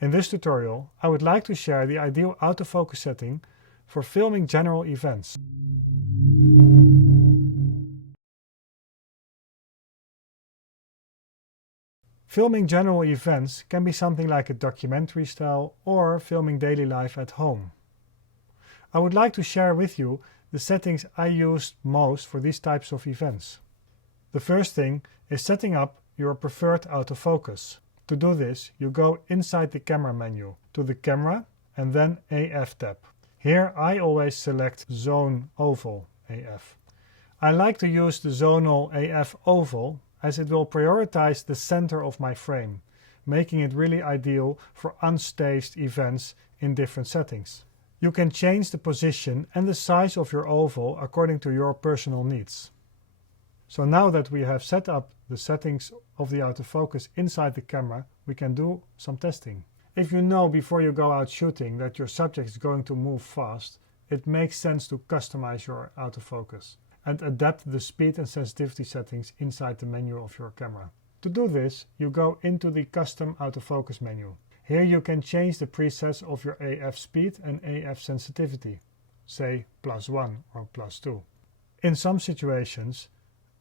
In this tutorial, I would like to share the ideal autofocus setting for filming general events. Filming general events can be something like a documentary style or filming daily life at home. I would like to share with you the settings I use most for these types of events. The first thing is setting up your preferred autofocus. To do this, you go inside the camera menu to the camera and then AF tab. Here I always select Zone Oval AF. I like to use the Zonal AF Oval as it will prioritize the center of my frame, making it really ideal for unstaged events in different settings. You can change the position and the size of your oval according to your personal needs. So now that we have set up the settings of the autofocus inside the camera, we can do some testing. If you know before you go out shooting that your subject is going to move fast, it makes sense to customize your autofocus and adapt the speed and sensitivity settings inside the menu of your camera. To do this, you go into the Custom Autofocus menu. Here you can change the presets of your AF speed and AF sensitivity, say +1 or +2. In some situations,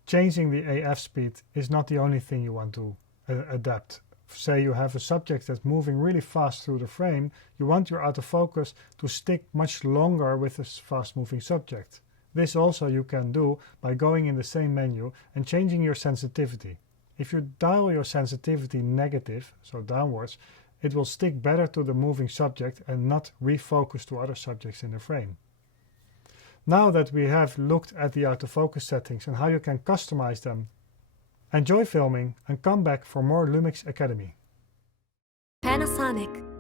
changing the AF speed is not the only thing you want to adapt. Say you have a subject that's moving really fast through the frame, you want your autofocus to stick much longer with this fast-moving subject. This also you can do by going in the same menu and changing your sensitivity. If you dial your sensitivity negative, so downwards, it will stick better to the moving subject and not refocus to other subjects in the frame. Now that we have looked at the autofocus settings and how you can customize them, enjoy filming and come back for more LUMIX Academy. Panasonic.